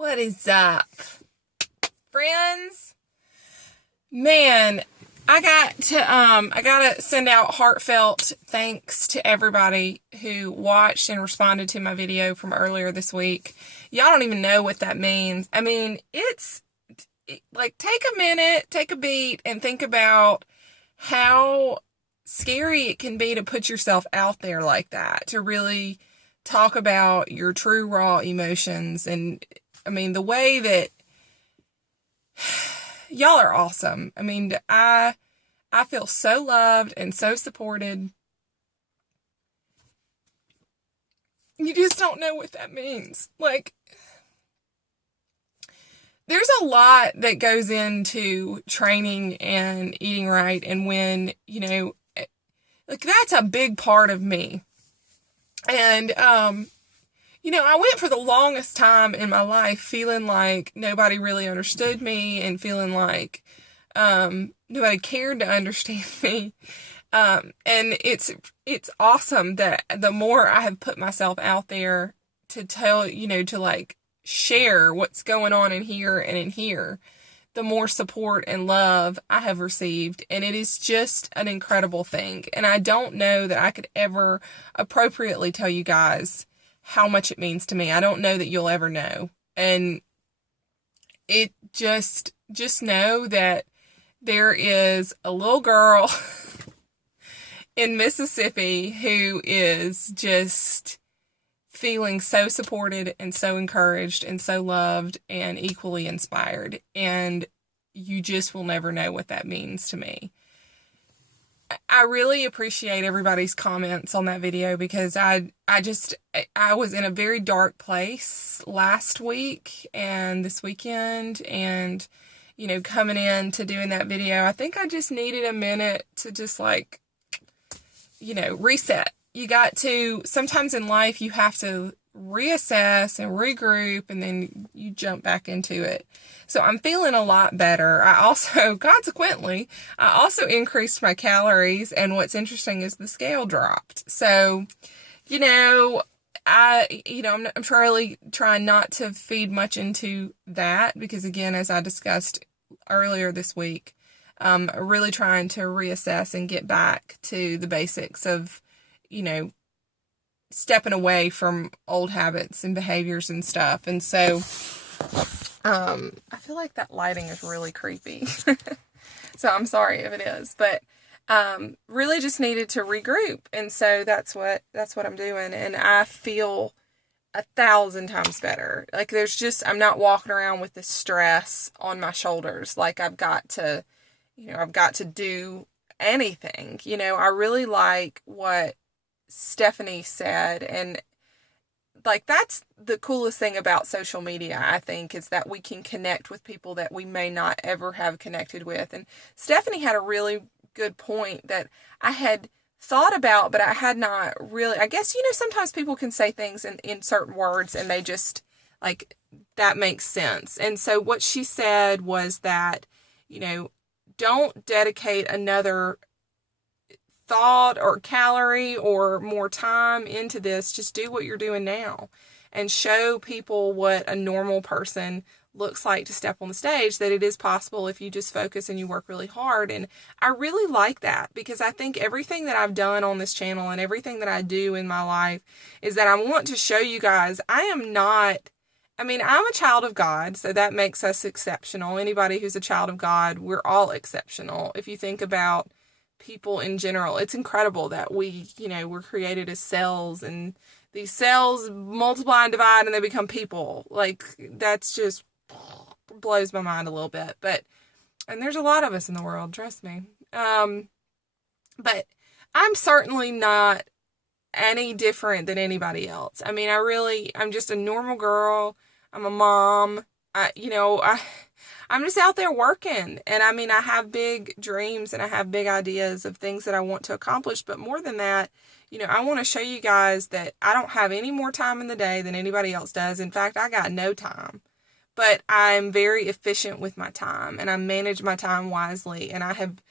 What is up, friends? Man, I gotta send out heartfelt thanks to everybody who watched and responded to my video from earlier this week. Y'all don't even know what that means. I mean, it's like, take a minute, take a beat, and think about how scary it can be to put yourself out there like that, to really talk about your true raw emotions. And I mean, the way that y'all are awesome. I mean, I feel so loved and so supported. You just don't know what that means. Like, there's a lot that goes into training and eating right. And when, like, that's a big part of me. And, I went for the longest time in my life feeling like nobody really understood me and feeling like nobody cared to understand me. And it's awesome that the more I have put myself out there to tell, to like share what's going on in here and in here, the more support and love I have received. And it is just an incredible thing. And I don't know that I could ever appropriately tell you guys how much it means to me. I don't know that you'll ever know. And it just know that there is a little girl in Mississippi who is just feeling so supported and so encouraged and so loved and equally inspired. And you just will never know what that means to me. I really appreciate everybody's comments on that video, because I was in a very dark place last week and this weekend, and coming in to doing that video, I think I just needed a minute to just reset. Sometimes in life you have to reassess and regroup, and then you jump back into it. So I'm feeling a lot better. Consequently, I also increased my calories, and what's interesting is the scale dropped. So, I'm really trying not to feed much into that, because again, as I discussed earlier this week, really trying to reassess and get back to the basics of, stepping away from old habits and behaviors and stuff. And so, I feel like that lighting is really creepy. So I'm sorry if it is, but, really just needed to regroup. And so that's what I'm doing. And I feel 1,000 times better. Like, I'm not walking around with this stress on my shoulders. Like, I've got to do anything. I really like what Stephanie said, and like, that's the coolest thing about social media, I think, is that we can connect with people that we may not ever have connected with. And Stephanie had a really good point that I had thought about, but I had not really, I guess, sometimes people can say things in certain words and they just, like, that makes sense. And so what she said was that, don't dedicate another thought or calorie or more time into this. Just do what you're doing now and show people what a normal person looks like to step on the stage, that it is possible if you just focus and you work really hard. And I really like that, because I think everything that I've done on this channel and everything that I do in my life is that I want to show you guys I'm a child of God, so that makes us exceptional. Anybody who's a child of God, we're all exceptional. If you think about people in general, it's incredible that we're created as cells, and these cells multiply and divide and they become people. Like, that's just blows my mind a little bit. And there's a lot of us in the world, trust me. But I'm certainly not any different than anybody else. I mean, I'm just a normal girl. I'm a mom. I'm just out there working. And I have big dreams and I have big ideas of things that I want to accomplish. But more than that, I want to show you guys that I don't have any more time in the day than anybody else does. In fact, I got no time. But I'm very efficient with my time, and I manage my time wisely. And I have,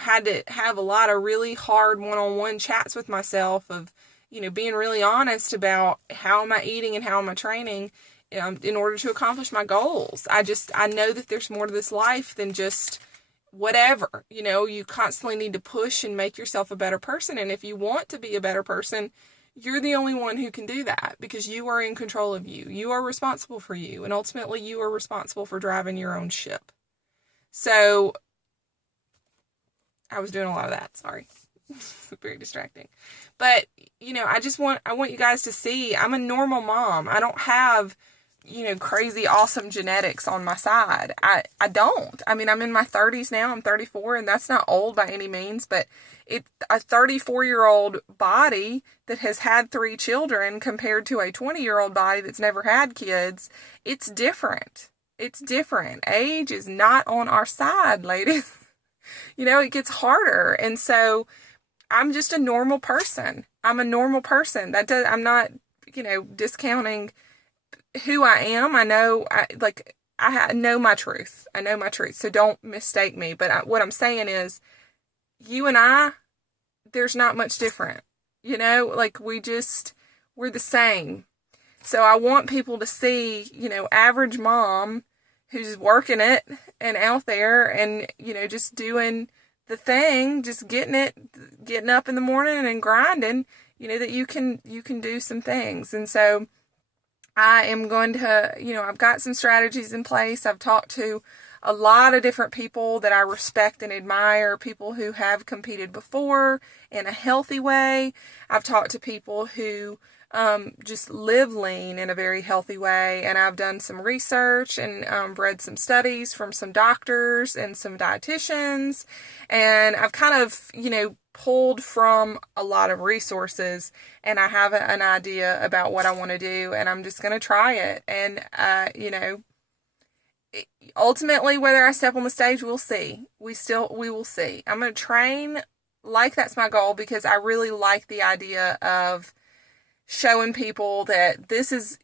had to have a lot of really hard one-on-one chats with myself of, being really honest about how am I eating and how am I training. in order to accomplish my goals. I know that there's more to this life than just whatever. You constantly need to push and make yourself a better person. And if you want to be a better person, you're the only one who can do that, because you are in control of you. You are responsible for you. And ultimately, you are responsible for driving your own ship. So, I was doing a lot of that. Sorry. Very distracting. But, I want you guys to see I'm a normal mom. I don't have, crazy awesome genetics on my side. I don't. I mean, I'm in my 30s now. I'm 34, and that's not old by any means, but a 34-year-old body that has had 3 children compared to a 20-year-old body that's never had kids, it's different. It's different. Age is not on our side, ladies. It gets harder. And so I'm just a normal person. I'm a normal person. I'm not, discounting who I am. I know, I know my truth. I know my truth. So don't mistake me. But what I'm saying is, you and I, there's not much different. We're the same. So I want people to see, average mom who's working it and out there and, just doing the thing, just getting up in the morning and grinding, that you can do some things. And so I am going to, I've got some strategies in place. I've talked to a lot of different people that I respect and admire, people who have competed before in a healthy way. I've talked to people who just live lean in a very healthy way, and I've done some research and read some studies from some doctors and some dietitians, and I've kind of, pulled from a lot of resources, and I have an idea about what I want to do, and I'm just going to try it. And, ultimately, whether I step on the stage, we'll see. We will see. I'm going to train like that's my goal, because I really like the idea of showing people that this is,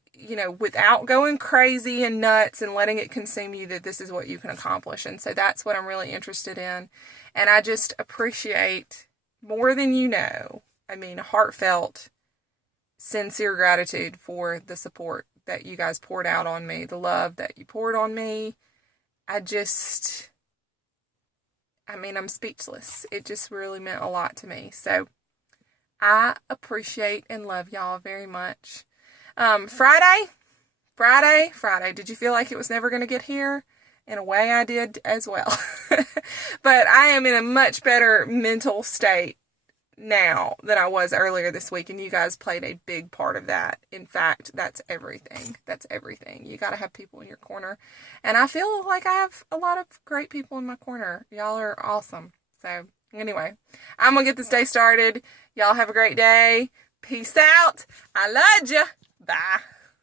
without going crazy and nuts and letting it consume you, that this is what you can accomplish. And so that's what I'm really interested in. And I just appreciate more than heartfelt, sincere gratitude for the support that you guys poured out on me, the love that you poured on me. I'm speechless. It just really meant a lot to me. So I appreciate and love y'all very much. Friday. Did you feel like it was never going to get here? In a way, I did as well. But I am in a much better mental state now than I was earlier this week, and you guys played a big part of that. In fact, that's everything. That's everything. You got to have people in your corner. And I feel like I have a lot of great people in my corner. Y'all are awesome. So, anyway, I'm going to get this day started. Y'all have a great day. Peace out. I love ya. Bye.